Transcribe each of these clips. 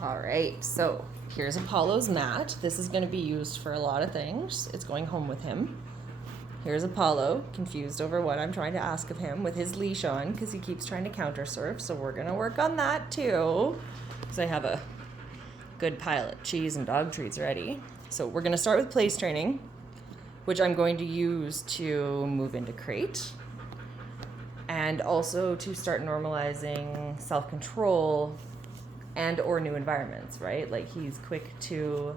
All right, so here's Apollo's mat. This is going to be used for a lot of things. It's going home with him. Here's Apollo, confused over what I'm trying to ask of him with his leash on because he keeps trying to counter surf. So we're going to work on that too because I have a good pile of cheese and dog treats ready. So we're going to start with place training, which I'm going to use to move into crate and also to start normalizing self-control and or new environments, right? Like he's quick to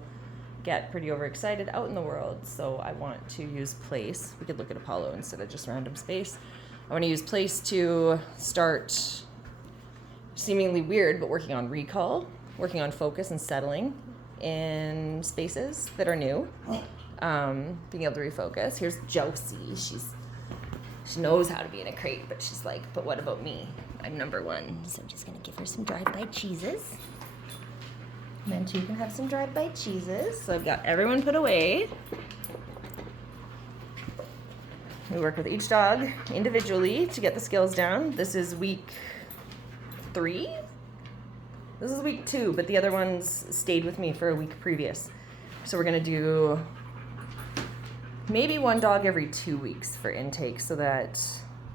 get pretty overexcited out in the world, so I want to use place. We could look at Apollo instead of just random space. I want to use place to start seemingly weird, but working on recall, working on focus and settling in spaces that are new, being able to refocus. Here's Josie. She knows how to be in a crate, but she's like, but what about me? I'm number one. So I'm just going to give her some drive-by cheeses. And then she can have some drive-by cheeses. So I've got everyone put away. We work with each dog individually to get the skills down. This is week 3. This is week 2, but the other ones stayed with me for a week previous. So we're going to do maybe one dog every 2 weeks for intake so that,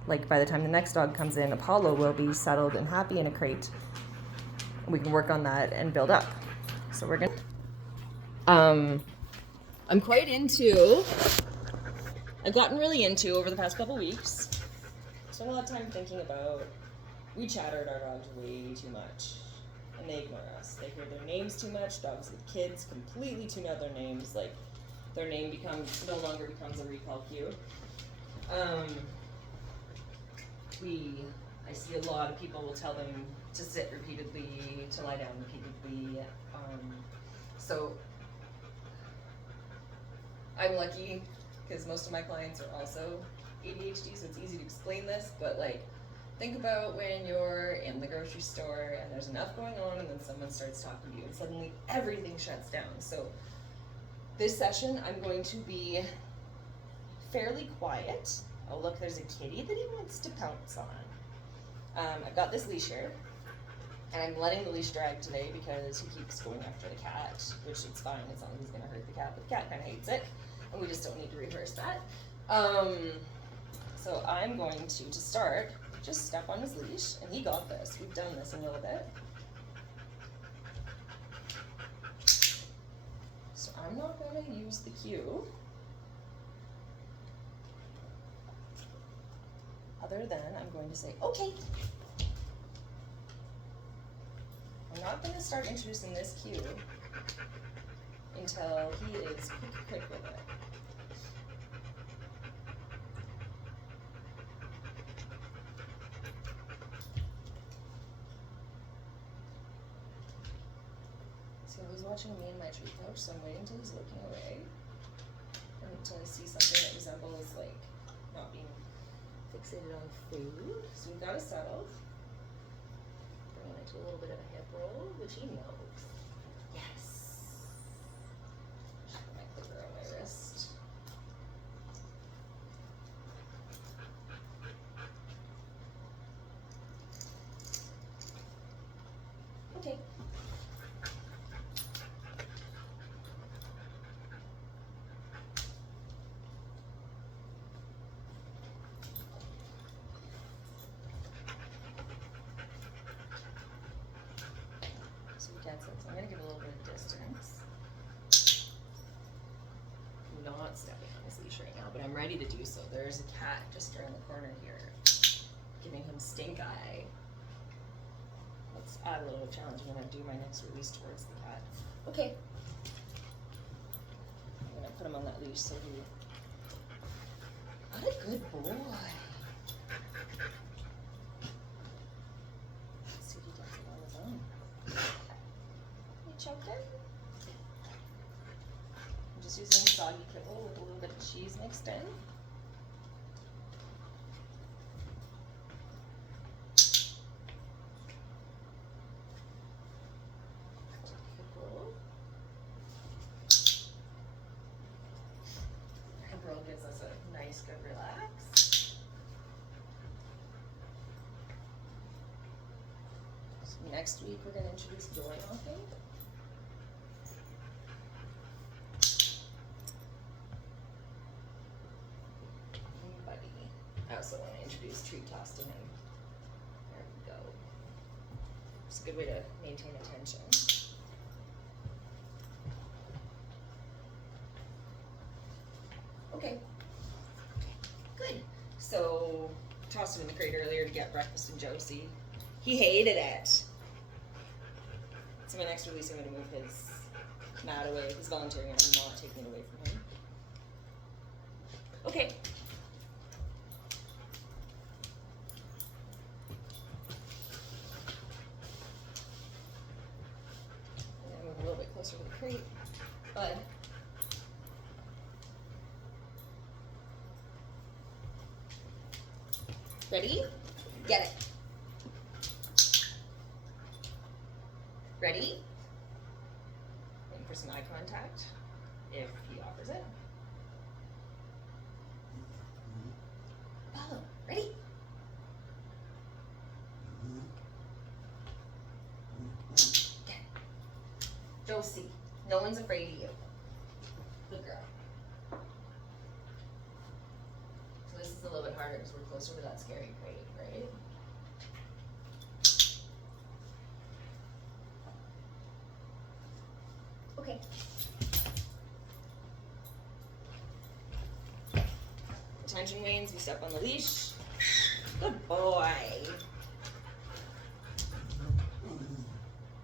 like, by the time the next dog comes in, Apollo will be settled and happy in a crate. We can work on that and build up. So we're gonna. I'm quite into. I've gotten really into over the past couple weeks. Spent a lot of time thinking about. We chatter at our dogs way too much, and they ignore us. They hear their names too much. Dogs with kids completely tune out their names. Like, their name no longer becomes a recall cue. I see a lot of people will tell them to sit repeatedly, to lie down repeatedly. So I'm lucky because most of my clients are also ADHD, so it's easy to explain this, but like, think about when you're in the grocery store and there's enough going on and then someone starts talking to you and suddenly everything shuts down. So this session, I'm going to be fairly quiet. Oh look, there's a kitty that he wants to pounce on. I've got this leash here, and I'm letting the leash drag today because he keeps going after the cat, which it's fine, it's not like he's gonna hurt the cat, but the cat kinda hates it, and we just don't need to rehearse that. So I'm going to start, just step on his leash, and he got this. We've done this a little bit. So I'm not gonna use the cue. Other than I'm going to say, okay. I'm not going to start introducing this cue until he is quick with it. So he's watching me in my treat pouch, so I'm waiting until he's looking away and until I see something that resembles like not being fixated on food. So we've got it settled. Bringing it to a little bit of a hip roll, which he knows. Yes. Just put my clicker on my wrist. Okay. So I'm going to give a little bit of distance. I'm not stepping on his leash right now, but I'm ready to do so. There's a cat just around the corner here, giving him stink eye. Let's add a little challenge when I do my next release towards the cat. Okay. I'm going to put him on that leash so he... What a good boy. Let's see if he does it on his own. Choking. I'm just using soggy kibble with a little bit of cheese mixed in. Hip roll gives us a nice, good relax. Next week we're gonna introduce door knocking. Buddy. I also want to introduce tree toss to him. There we go. It's a good way to maintain attention. Okay. Good. So tossed him in the crate earlier to get breakfast and Josie. He hated it. So my next release, I'm going to move his mat away. He's volunteering. I'm not taking it away from him. Okay. I'm going to move a little bit closer to the crate. Bud. Ready? Get it. Ready? Waiting for some eye contact, if he offers it. Follow. Ready? Get it. Josie, no one's afraid of you. Good girl. So this is a little bit harder because we're closer to that scary crate, right? Okay. Attention wanes, we step on the leash. Good boy.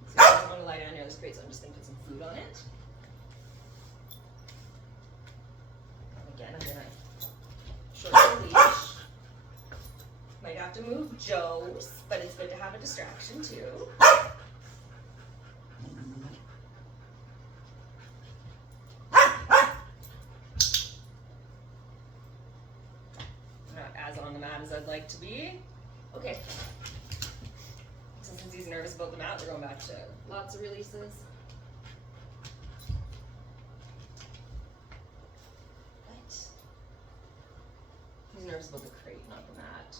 So I want to lie down near this crate, so I'm just going to put some food on it. And again, I'm going to shorten the leash. Might have to move Joe's, but it's good to have a distraction too. As on the mat as I'd like to be. Okay. So since he's nervous about the mat, we're going back to lots of releases. What? He's nervous about the crate, not the mat.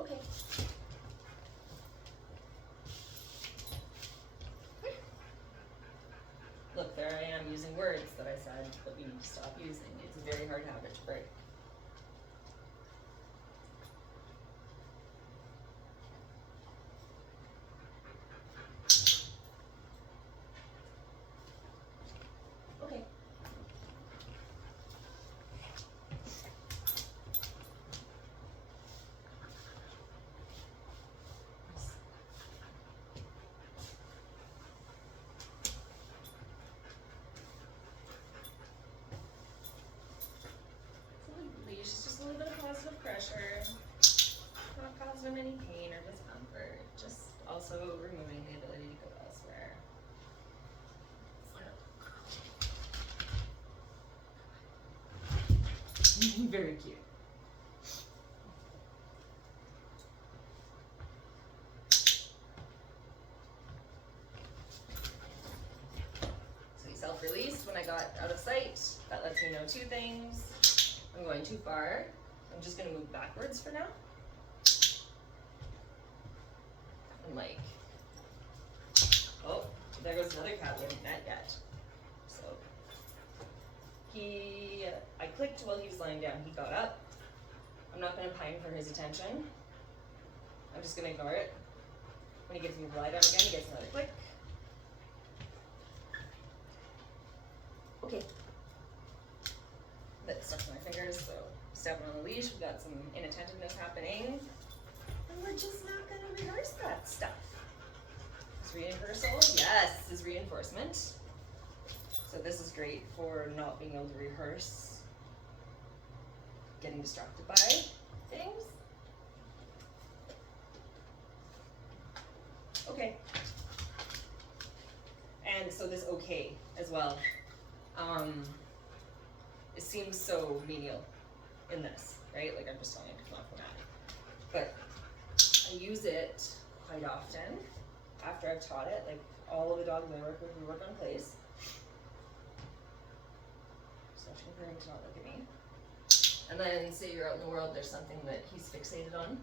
Okay. Look, there I am using words that I said that we need to stop using. It's a very hard habit to break. Okay. It's just a little bit of positive pressure, not causing him any pain or discomfort, just also removing the ability to go elsewhere. Very cute. So he self-released when I got out of sight. That lets me know two things. I'm going too far. I'm just going to move backwards for now. And like, oh, there goes another cat we haven't met yet. So I clicked while he was lying down. He got up. I'm not going to pine for his attention. I'm just going to ignore it. When he gets me to lie down again, he gets another click. Okay. That stuck to my fingers, so stepping on the leash, we've got some inattentiveness happening. And we're just not going to rehearse that stuff. Is rehearsal? Yes, is reinforcement. So this is great for not being able to rehearse, getting distracted by things. Okay. And so this okay as well. It seems so menial in this, right? Like I'm just telling him to come off the mat. But I use it quite often after I've taught it. Like all of the dogs I work with, we work on plays. Just watching for him to not look at me. And then say you're out in the world, there's something that he's fixated on.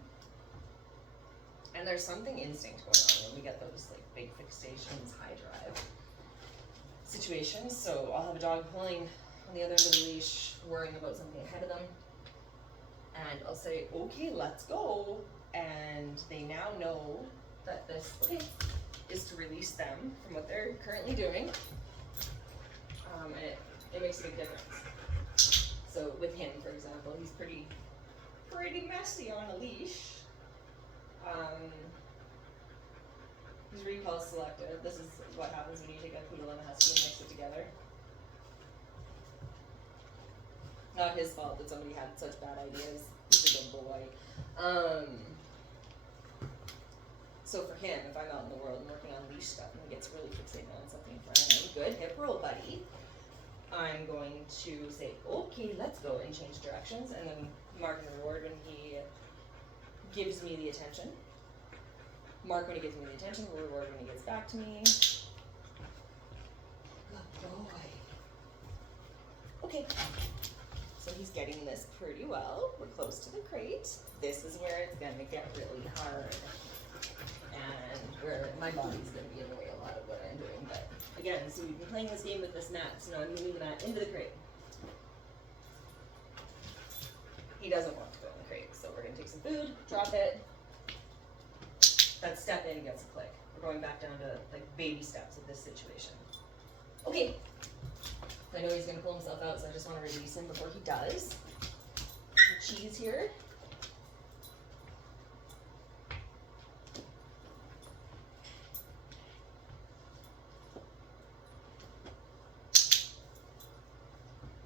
And there's something instinct going on when we get those like big fixations, high drive situations. So I'll have a dog pulling on the other end of the leash, worrying about something ahead of them. And I'll say, okay, let's go. And they now know that this is to release them from what they're currently doing. And it makes a big difference. So with him, for example, he's pretty messy on a leash. He's recall selective. This is what happens when you take a poodle and a husky and mix it together. Not his fault that somebody had such bad ideas. He's a good boy. So for him, if I'm out in the world and working on leash stuff and he gets really fixated on something in front of him, good, hip roll, buddy. I'm going to say, okay, let's go, and change directions, and then mark and reward when he gives me the attention. Mark when he gives me the attention, reward when he gets back to me. Good boy. Okay. So he's getting this pretty well. We're close to the crate. This is where it's gonna get really hard. And where my body's gonna be in the way a lot of what I'm doing. But again, so we've been playing this game with this mat, so now I'm moving the mat into the crate. He doesn't want to go in the crate, so we're gonna take some food, drop it. That step in gets a click. We're going back down to like baby steps with this situation. Okay. I know he's gonna pull himself out, so I just want to release him before he does. Some cheese here.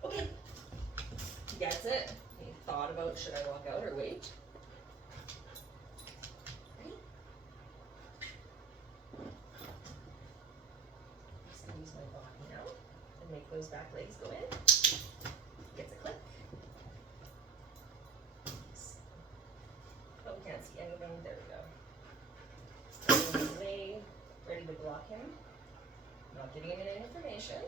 Okay. He gets it. He thought about, should I walk out or wait? Ready? I'm just gonna use my body now and make those back legs go in. Gets a click. Oh, we can't see anything. There we go. Moving away, ready to block him. Not giving him any information.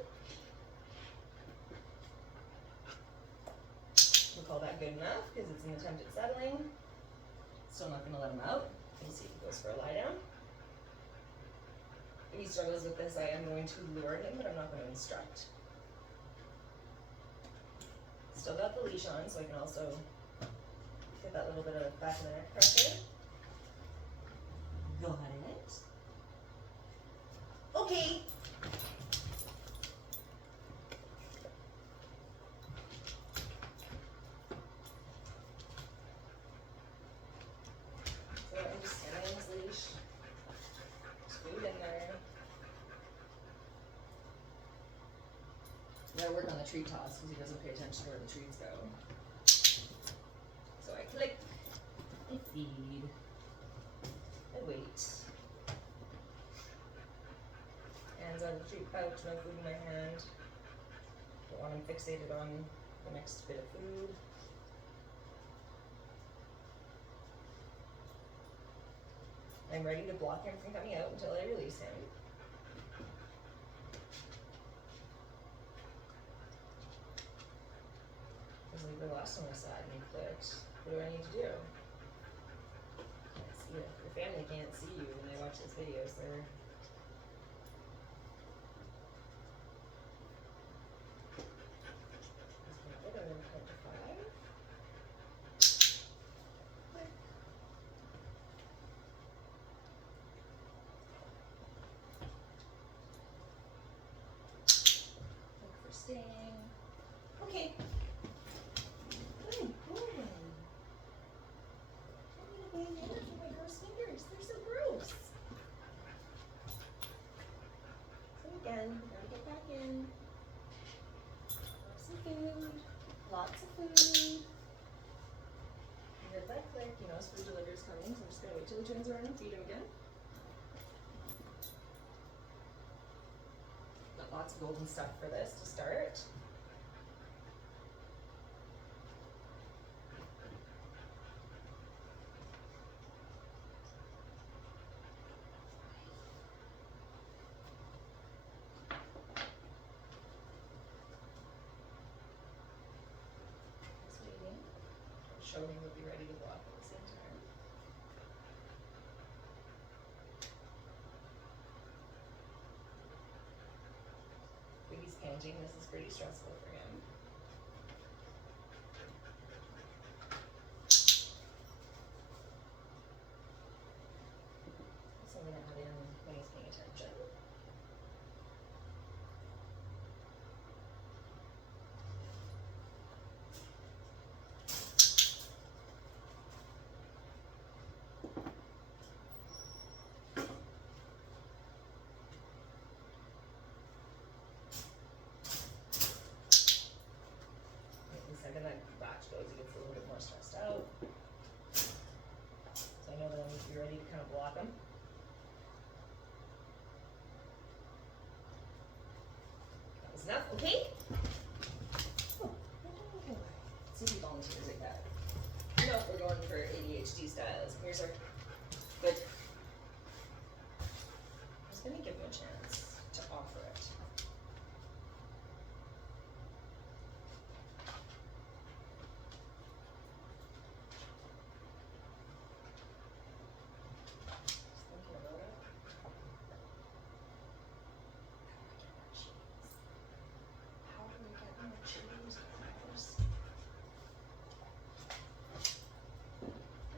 We'll call that good enough because it's an attempt at settling. Still not going to let him out. We'll see if he goes for a lie down. If he struggles with this, I am going to lure him, but I'm not going to instruct. Still got the leash on, so I can also get that little bit of back of the neck pressure. Got it. Okay. So I'm just standing on this leash. There's food in there. I gotta work on the tree toss because he doesn't pay attention to where the trees go. So I click, I feed, I wait. Hands out of the treat pouch, no food in my hand. Don't want him fixated on the next bit of food. I'm ready to block him from coming out until I release him. Because like the last time I saw it and he clicked, what do I need to do? Can't see it. Your family can't see you when they watch this video, so they're staying. Okay. Good boy. I'm gonna be with my gross fingers. They're so gross. So again, we gotta get back in. Have some food. Lots of food. You heard that click, you know, food delivery's coming, so I'm just gonna wait till he turns around and feed him again. Got lots of golden stuff for this to start. showing he'll be ready to block at the same time. But he's panting. This is pretty stressful for him. So I'm going to add in when he's paying attention. The second that latch goes, he gets a little bit more stressed out. So I know that I need to be ready to kind of block him. That was enough, okay? Oh, let's see if he volunteers like that. No, we're going for ADHD styles. Here's our good. I'm just gonna give him a chance to offer it.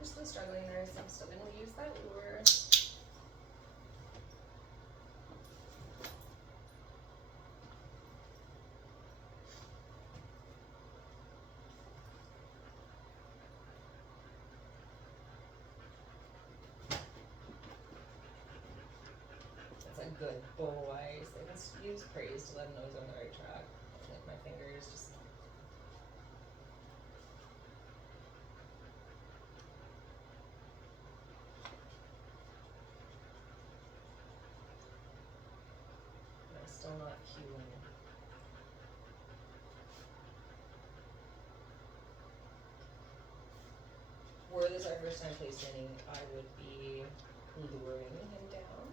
I'm still struggling there, so I'm still going to use that lure. That's a good boy. So let's use praise to let him know he's on the right track. Like my fingers just. I'm still not cueing. Were this our first time place training, I would be luring him down.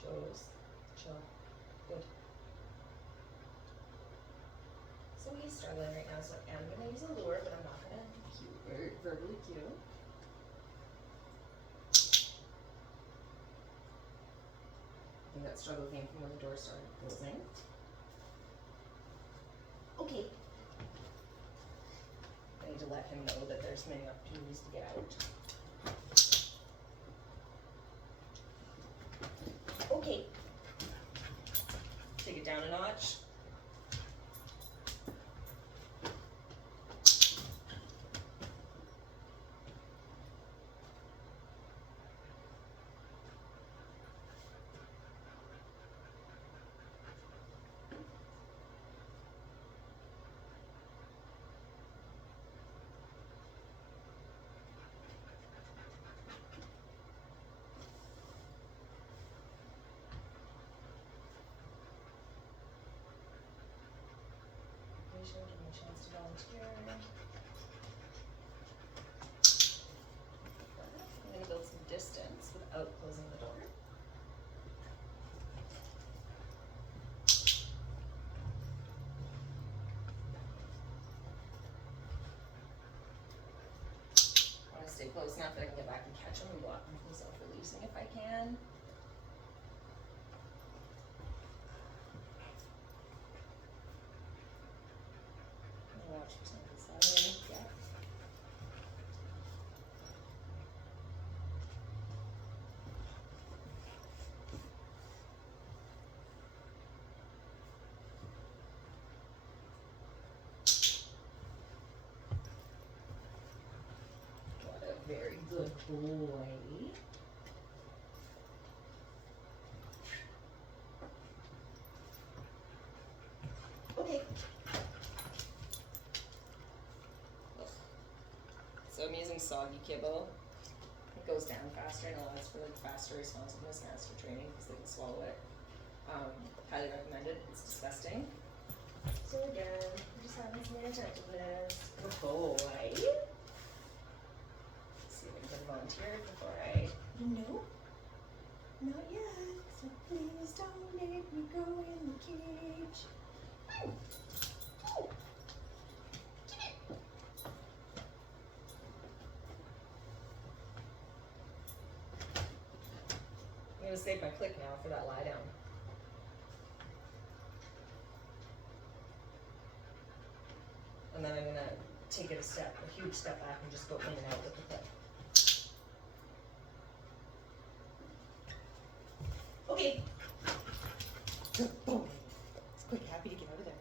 Joe's, chill, good. So he's struggling right now, so I am going to use a lure, but I'm not going to cue, verbally cue. I think that struggle came from when the door started closing. Okay. I need to let him know that there's many opportunities to get out. Okay. Take it down a notch. Give him a chance to volunteer. I'm going to build some distance without closing the door. I want to stay close enough that I can get back and catch him and block him from self-releasing if I can. Watch for something sudden. Yeah. What a very good boy. Okay. So I'm using soggy kibble. It goes down faster and allows for like faster responsiveness and faster training because they can swallow it. Highly recommended. It's disgusting. So again, we're just having some attentiveness. Good boy. volunteer before I... No? Not yet. So please don't make me go in the cage. Oh. Oh. Get it. I'm going to save my click now for that lie down. And then I'm going to take it a huge step back and just go in and out with the click. Okay. Good boy. It's quite happy to get out of there.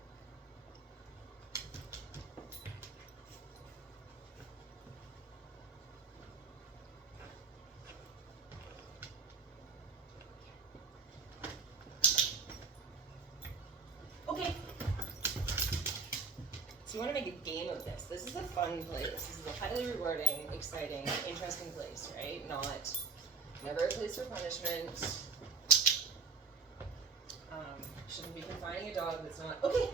Okay. So you want to make a game of this. This is a fun place. This is a highly rewarding, exciting, interesting place, right? Never a place for punishment. Shouldn't be confining a dog that's not, okay,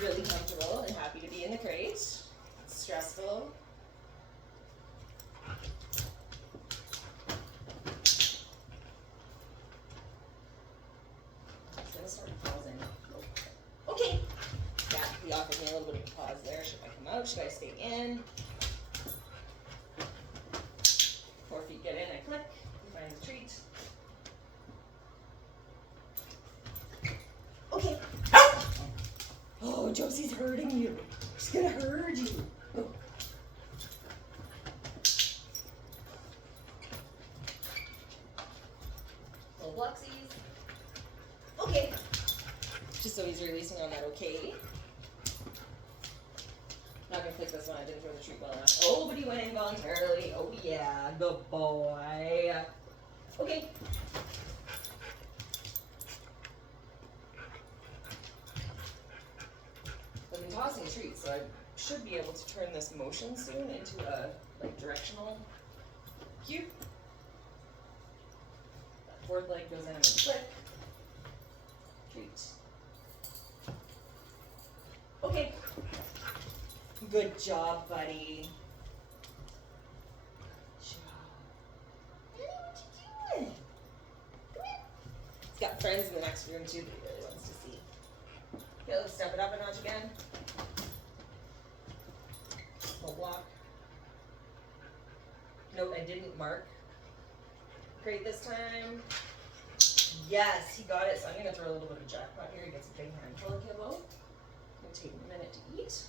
really comfortable and happy to be in the crate. It's stressful. I'm just gonna start pausing. Okay. Yeah, he offered me a little bit of a pause there. Should I come out? Should I stay in? 4 feet get in, I click, he finds a treat. Okay. Oh, Josie's hurting you. She's gonna hurt you. Go. Little Bluxies. Okay. Just so he's releasing on that okay. Not gonna click this one, I didn't throw the treat well enough. Oh, but he went involuntarily. Oh yeah, good boy. Okay. I've been tossing treats, so I should be able to turn this motion soon into a directional cue. That fourth leg goes in and click. Treat. Okay. Good job, buddy. Good job. Daddy, what you doing? Come here. He's got friends in the next room too that he really wants to see. Okay, let's step it up a notch again. Full block. Note I didn't mark crate this time. Yes, he got it, so I'm going to throw a little bit of jackpot here. He gets a big handful of kibble. It'll take a minute to eat.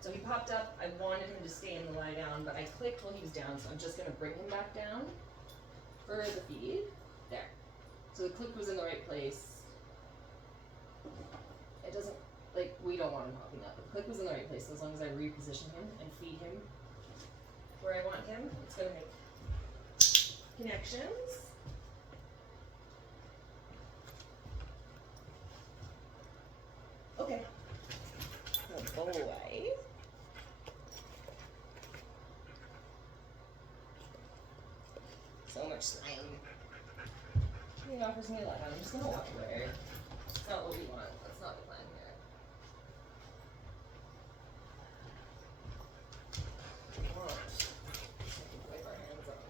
So he popped up. I wanted him to stay in the lie down, but I clicked while he was down, so I'm just going to bring him back down for the feed. There. So the click was in the right place. It doesn't, we don't want him popping up. The click was in the right place, so as long as I reposition him and feed him where I want him, it's going to make connections. Okay. Good boy. So much slime. He offers me a lot. I'm just going to walk away. It's not what we want. That's not the plan here. Come on. Wipe our hands off.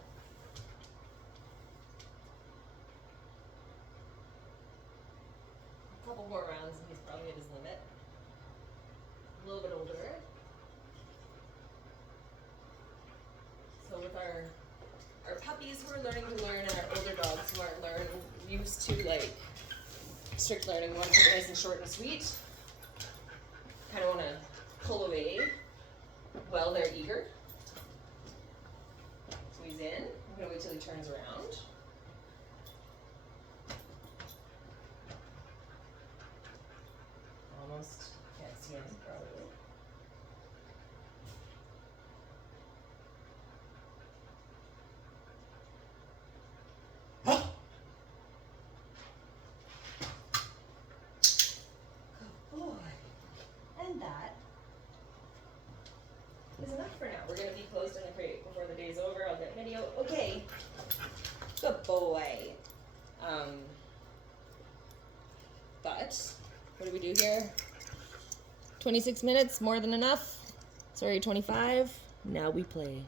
A couple more rounds and he's probably at his limit. A little bit older. So with our puppies who are learning to learn and our older dogs who aren't used to strict learning, want to keep it nice and short and sweet. Kind of want to pull away while they're eager. So he's in. I'm going to wait till he turns around. Almost can't see him probably. Is enough for now. We're going to be closed in the crate before the day's over. I'll get video. Okay. Good boy. But what do we do here? 26 minutes, more than enough. Sorry, 25. Now we play.